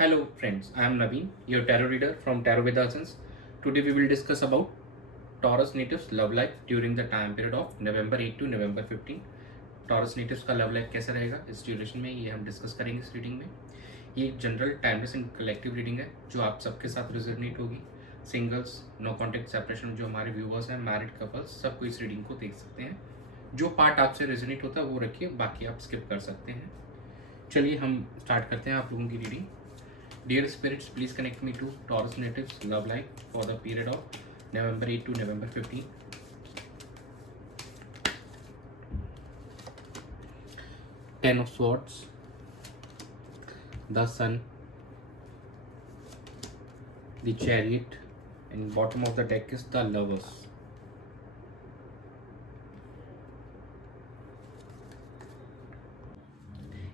Hello friends, I am Naveen, your tarot reader from Tarot Vedasans. Today we will discuss about Taurus natives love life during the time period of November 8 to November 15. Taurus natives का love life कैसा रहेगा इस duration में, ये हम discuss करेंगे इस reading में। ये एक general timeless and collective reading है जो आप सबके साथ रिजोनेट होगी। सिंगल्स, नो कॉन्टेक्ट सेपरेशन, जो हमारे व्यूअर्स हैं, मैरिड कपल्स, सबको इस रीडिंग को देख सकते हैं। जो पार्ट आपसे रिजोनेट होता है वो रखिए, बाकी आप स्किप कर सकते हैं। चलिए हम स्टार्ट करते हैं आप लोगों की reading. Dear spirits, please connect me to Taurus natives love life for the period of November 8 to November 15. Ten of Swords, the Sun, the Chariot, and bottom of the deck is the Lovers.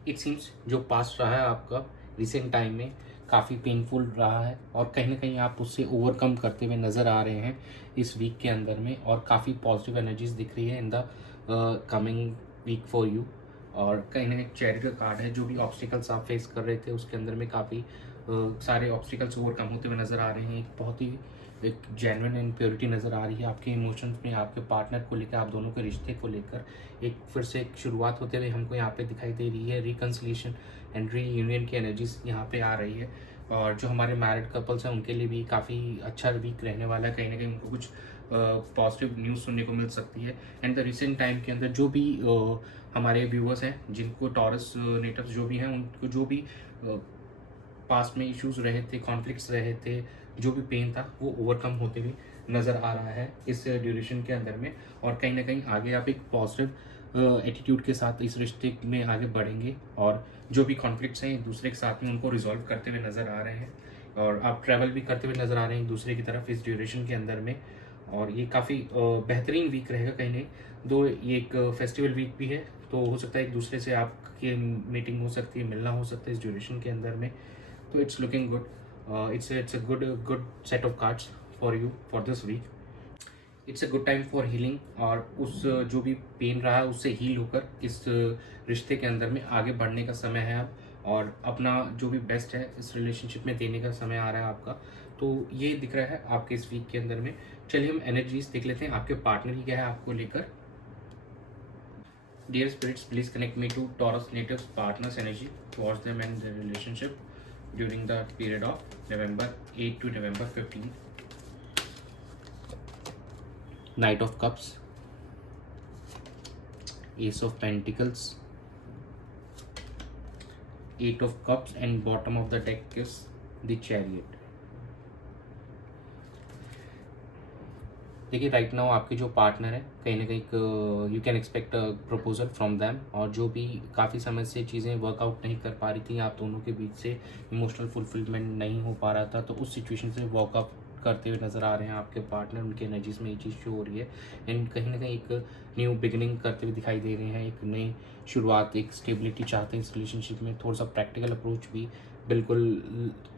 It seems जो past रहा है आपका recent time में काफ़ी painful रहा है और कहीं ना कहीं आप उससे ओवरकम करते हुए नज़र आ रहे हैं इस वीक के अंदर में, और काफ़ी पॉजिटिव एनर्जीज दिख रही है in the coming week for you. और कहीं ना कहीं चैरिट का कार्ड है, जो भी ऑब्स्टिकल्स आप फेस कर रहे थे उसके अंदर में काफ़ी सारे ऑब्स्टिकल्स ओवरकम होते हुए नज़र आ रहे हैं। एक बहुत ही एक जेन्युइन एंड प्योरिटी नज़र आ रही है आपके इमोशंस में, आपके पार्टनर को लेकर, आप दोनों के रिश्ते को लेकर एक फिर से एक शुरुआत होते हुए हमको यहाँ पे दिखाई दे रही है। रिकन्सिलिएशन एंड रीयूनियन की एनर्जीज यहाँ पे आ रही है, और जो हमारे मैरिड कपल्स हैं उनके लिए भी काफ़ी अच्छा वीक रहने वाला है। कहीं ना कहीं उनको कुछ पॉजिटिव न्यूज़ सुनने को मिल सकती है। एंड द रिसेंट टाइम के अंदर जो भी हमारे व्यूअर्स हैं, जिनको टॉरस नेटिव्स जो भी हैं, उनको जो भी पास्ट में इश्यूज रहे थे, कॉन्फ्लिक्ट्स रहे थे, जो भी पेन था वो ओवरकम होते हुए नज़र आ रहा है इस ड्यूरेशन के अंदर में। और कहीं ना कहीं आगे आप एक पॉजिटिव एटीट्यूड के साथ इस रिश्ते में आगे बढ़ेंगे, और जो भी कॉन्फ्लिक्ट्स हैं एक दूसरे के साथ में उनको रिजॉल्व करते हुए नज़र आ रहे हैं, और आप ट्रैवल भी करते हुए नज़र आ रहे हैं एक दूसरे की तरफ इस ड्यूरेशन के अंदर में। और ये काफ़ी बेहतरीन वीक रहेगा। कहीं नहीं दो, ये एक फेस्टिवल वीक भी है, तो हो सकता है एक दूसरे से आपकी मीटिंग हो सकती है, मिलना हो सकता है इस ड्यूरेशन के अंदर में। तो it's looking good. it's a good set of cards for you for this week. It's a good time for healing, और उस जो भी पेन रहा है उससे हील होकर इस रिश्ते के अंदर में आगे बढ़ने का समय है अब, और अपना जो भी बेस्ट है इस रिलेशनशिप में देने का समय आ रहा है आपका। तो ये दिख रहा है आपके इस वीक के अंदर में। चलिए हम एनर्जीज देख लेते हैं आपके पार्टनर की क्या है आपको लेकर। Dear spirits, please connect me to Taurus natives partners energy towards them and their relationship during the period of November 8 to November 15. Knight of Cups, Ace of Pentacles, Eight of Cups, and bottom of the deck is the Chariot. देखिए right now आपके जो partner है, कहीं ना कहीं you can expect proposal from them, और जो भी काफ़ी समय से चीज़ें वर्कआउट नहीं कर पा रही थी, आप दोनों के बीच से इमोशनल फुलफिलमेंट नहीं हो पा रहा था, तो उस सिचुएशन से वर्कआउट करते हुए नज़र आ रहे हैं आपके पार्टनर। उनके एनर्जीज में ये चीज़ शो हो रही है, एंड कहीं ना कहीं एक न्यू बिगिनिंग करते हुए दिखाई दे रहे हैं, एक नई शुरुआत, एक स्टेबिलिटी चाहते हैं इस रिलेशनशिप में। थोड़ा सा प्रैक्टिकल अप्रोच भी बिल्कुल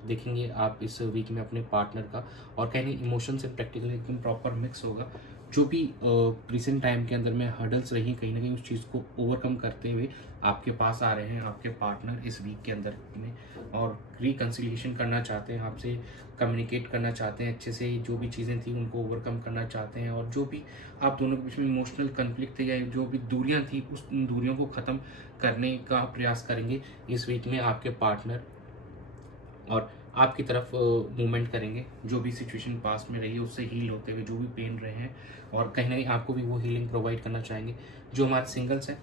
देखेंगे आप इस वीक में अपने पार्टनर का, और कहीं नहीं इमोशन से प्रैक्टिकल एकदम प्रॉपर मिक्स होगा। जो भी रिसेंट टाइम के अंदर में हर्डल्स रही, कहीं ना कहीं उस चीज़ को ओवरकम करते हुए आपके पास आ रहे हैं आपके पार्टनर इस वीक के अंदर में, और रिकन्सिलिएशन करना चाहते हैं आपसे, कम्युनिकेट करना चाहते हैं अच्छे से, जो भी चीज़ें थी उनको ओवरकम करना चाहते हैं, और जो भी आप दोनों के बीच में इमोशनल कन्फ्लिक्ट थे या जो भी दूरियां थी उस दूरियों को ख़त्म करने का प्रयास करेंगे इस वीक में आपके पार्टनर, और आपकी तरफ मूवमेंट करेंगे। जो भी सिचुएशन पास्ट में रही है उससे हील होते हुए, जो भी पेन रहे हैं, और कहीं ना कहीं आपको भी वो हीलिंग प्रोवाइड करना चाहेंगे। जो हमारे सिंगल्स हैं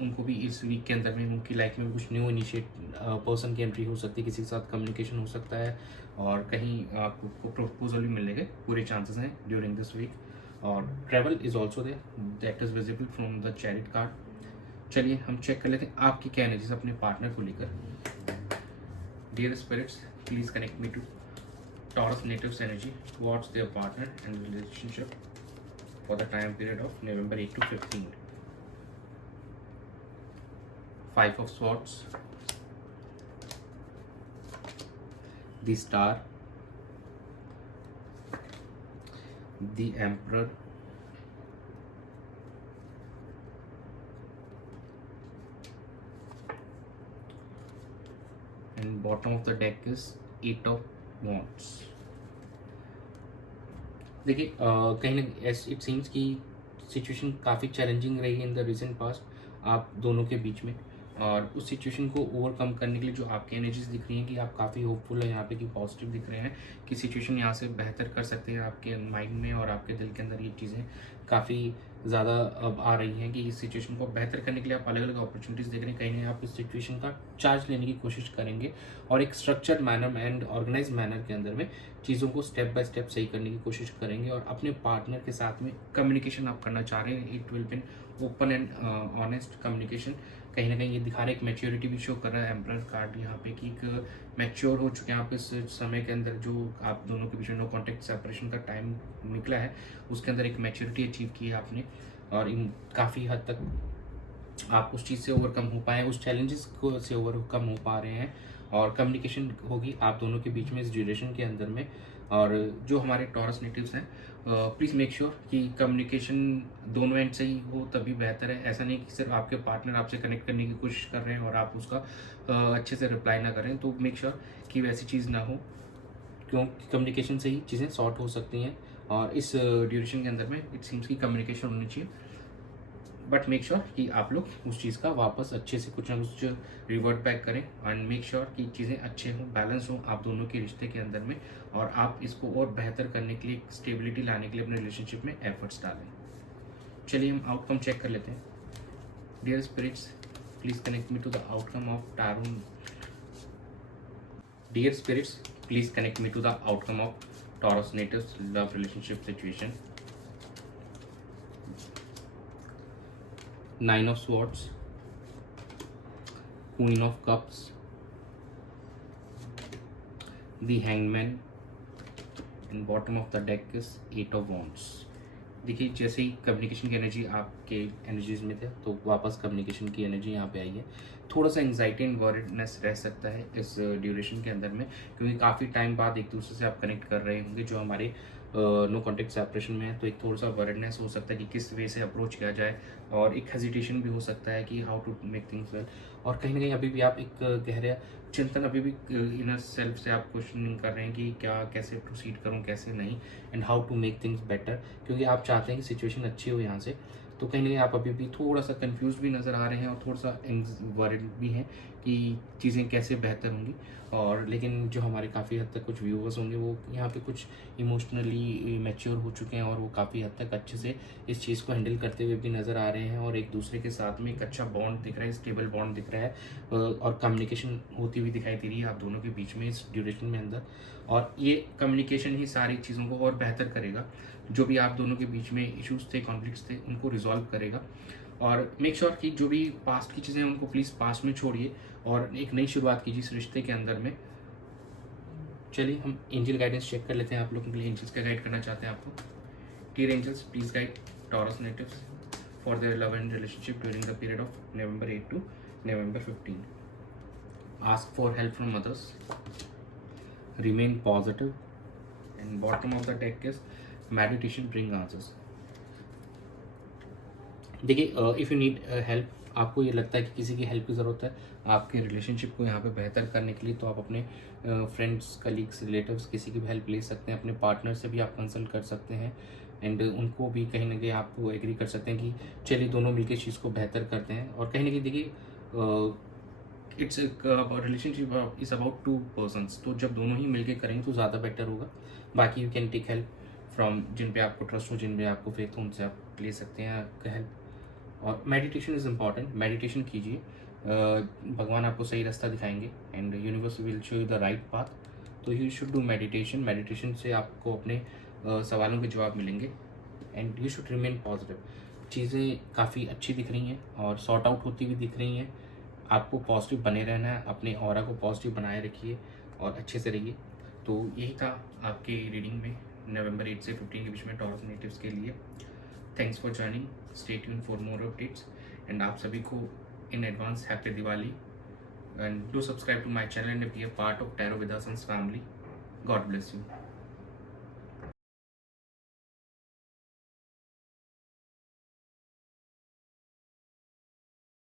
उनको भी इस वीक के अंदर में उनकी लाइफ में कुछ न्यू इनिशिएट पर्सन की एंट्री हो सकती है, किसी के साथ कम्युनिकेशन हो सकता है, और कहीं आपको प्रपोजल भी मिलने के पूरे चांसेस हैं ड्यूरिंग दिस वीक। और travel is also there, that is visible from the chariot card. चलिए हम चेक कर लेते हैं आपकी क्या एनर्जीज अपने पार्टनर को लेकर। Dear spirits, please connect me to Taurus natives energy towards their partner and relationship for the time period of November 8 to 15. Five of Swords, the Star, the Emperor, and bottom of the deck is 8 of wands. देखिए कहीं ना it seems कि situation काफ़ी challenging रही है in the recent past आप दोनों के बीच में, और उस सिचुएशन को ओवरकम करने के लिए जो आपकी एनर्जीज दिख रही हैं कि आप काफ़ी होपफुल है यहाँ पे, कि पॉजिटिव दिख रहे हैं कि सिचुएशन यहाँ से बेहतर कर सकते हैं आपके माइंड में और आपके दिल के अंदर। ये चीज़ें काफ़ी ज़्यादा अब आ रही हैं कि इस सिचुएशन को बेहतर करने के लिए आप अलग अलग अपॉर्चुनिटीज़ देख रहे हैं। कहीं ना आप इस सिचुएशन का चार्ज लेने की कोशिश करेंगे और एक structured manner and organise manner के अंदर में चीज़ों को स्टेप बाय स्टेप सही करने की कोशिश करेंगे। और अपने पार्टनर के साथ में कम्युनिकेशन आप करना चाह रहे हैं, it will be open and honest communication. कहीं ना कहीं ये दिखा रहा है एक मैच्योरिटी भी शो कर रहा है एम्परर कार्ड यहाँ पे, कि एक मैच्योर हो चुके हैं आप इस समय के अंदर। जो आप दोनों के बीच में नो कॉन्टेक्ट सेपरेशन का टाइम निकला है उसके अंदर एक मैच्योरिटी अचीव की है आपने, और इन काफ़ी हद तक आप उस चीज़ से ओवरकम हो पाए, उस चैलेंजेस को से ओवरकम हो पा रहे हैं। और कम्युनिकेशन होगी आप दोनों के बीच में इस ड्यूरेशन के अंदर में। और जो हमारे टॉरस नेटिव्स हैं प्लीज़ मेक श्योर कि कम्युनिकेशन दोनों एंड से ही हो तभी बेहतर है। ऐसा नहीं कि सिर्फ आपके पार्टनर आपसे कनेक्ट करने की कोशिश कर रहे हैं और आप उसका अच्छे से रिप्लाई ना करें, तो मेक श्योर कि वैसी चीज़ ना हो, क्योंकि कम्युनिकेशन से ही चीज़ें सॉर्ट हो सकती हैं। और इस ड्यूरेशन के अंदर में इट सीम्स की कम्युनिकेशन होनी चाहिए, बट मेक श्योर कि आप लोग उस चीज़ का वापस अच्छे से कुछ ना कुछ रिवर्ट बैक करें एंड मेक श्योर कि चीज़ें अच्छे हों, बैलेंस हों आप दोनों के रिश्ते के अंदर में, और आप इसको और बेहतर करने के लिए, स्टेबिलिटी लाने के लिए अपने रिलेशनशिप में एफर्ट्स डालें। चलिए हम आउटकम चेक कर लेते हैं। Dear spirits please connect me to the outcome of tarot. Dear spirits please connect me to the outcome of Taurus natives love relationship situation. 9 of Swords, Queen of Cups, the Hangman, and bottom of the deck is 8 of Wands। देखिए जैसे ही communication की energy आपके energies में थे तो वापस communication की energy यहाँ पे आई है। थोड़ा सा एंग्जाइटी एंड वॉरिडनेस रह सकता है इस ड्यूरेशन के अंदर में, क्योंकि काफ़ी टाइम बाद एक दूसरे से आप कनेक्ट कर रहे होंगे जो हमारे नो कॉन्टेक्ट सेपरेशन में है। तो एक थोड़ा सा वॉरिडनेस हो सकता है कि किस वे से अप्रोच किया जाए, और एक हेजिटेशन भी हो सकता है कि how to make things well. और कहीं ना कहीं अभी भी आप एक गहरा चिंतन, अभी भी इनर सेल्फ से आप क्वेश्चनिंग कर रहे हैं कि क्या कैसे प्रोसीड करूं कैसे नहीं, and how to make things better, क्योंकि आप चाहते हैं कि सिचुएशन अच्छी हो यहाँ से। तो कहीं ना कहीं आप अभी भी थोड़ा सा कंफ्यूज भी नज़र आ रहे हैं और थोड़ा सा वरिड भी हैं कि चीज़ें कैसे बेहतर होंगी। और लेकिन जो हमारे काफ़ी हद तक कुछ व्यूअर्स होंगे वो यहाँ पे कुछ इमोशनली मैच्योर हो चुके हैं और वो काफ़ी हद तक अच्छे से इस चीज़ को हैंडल करते हुए भी नज़र आ रहे हैं, और एक दूसरे के साथ में एक अच्छा बॉन्ड दिख रहा है, स्टेबल बॉन्ड दिख रहा है, और कम्युनिकेशन होती हुई दिखाई दे रही है आप दोनों के बीच में इस ड्यूरेशन में अंदर। और ये कम्युनिकेशन ही सारी चीज़ों को और बेहतर करेगा, जो भी आप दोनों के बीच में इश्यूज थे, कॉन्फ्लिक्ट्स थे, उनको रिजॉल्व करेगा। और मेक श्योर कि जो भी पास्ट की चीज़ें हैं उनको प्लीज़ पास्ट में छोड़िए और एक नई शुरुआत कीजिए इस रिश्ते के अंदर में। चलिए हम एंजल गाइडेंस चेक कर लेते हैं। आप लोगों के लिए एंजल्स क्या गाइड करना चाहते हैं आपको। Dear angels please guide Taurus natives for their love and relationship during the period of November 8 to November 15। Ask for help from others, remain positive, and bottom of the deck is meditation bring answers। देखिए if you need help, आपको ये लगता है कि किसी की help की ज़रूरत है आपके रिलेशनशिप को यहाँ पे बेहतर करने के लिए, तो आप अपने फ्रेंड्स, कलीग्स, रिलेटिव्स किसी की भी हेल्प ले सकते हैं। अपने पार्टनर से भी आप कंसल्ट कर सकते हैं, एंड उनको भी कहीं ना कहीं आप एग्री कर सकते हैं कि चलिए दोनों मिलकर चीज़ को बेहतर करते हैं। और कहीं ना कहीं देखिए it's relationship is about 2 persons, तो जब दोनों ही मिलके करेंगे तो ज़्यादा बेटर होगा। बाकी you can take help from जिन पे आपको ट्रस्ट हो, जिन पे आपको फेथ हो, उनसे आप ले सकते हैं हेल्प। और मेडिटेशन इज़ इम्पॉर्टेंट, मेडिटेशन कीजिए, भगवान आपको सही रास्ता दिखाएंगे and universe will show you the right path. तो you should do meditation. Meditation से आपको अपने सवालों के जवाब मिलेंगे, and you should remain positive. चीज़ें काफ़ी अच्छी दिख रही हैं और सॉर्ट आउट होती हुई दिख रही हैं। आपको पॉजिटिव बने रहना है, अपने ऑरा को पॉजिटिव बनाए रखिए और अच्छे से रहिए। तो यही था आपके रीडिंग में November 8 से 15 के बीच में टॉरस नेटिव्स के लिए। Thanks for joining, stay tuned for more updates, and आप सभी को in advance happy Diwali, and do subscribe to my channel and be a part of tarot with us family. God bless you.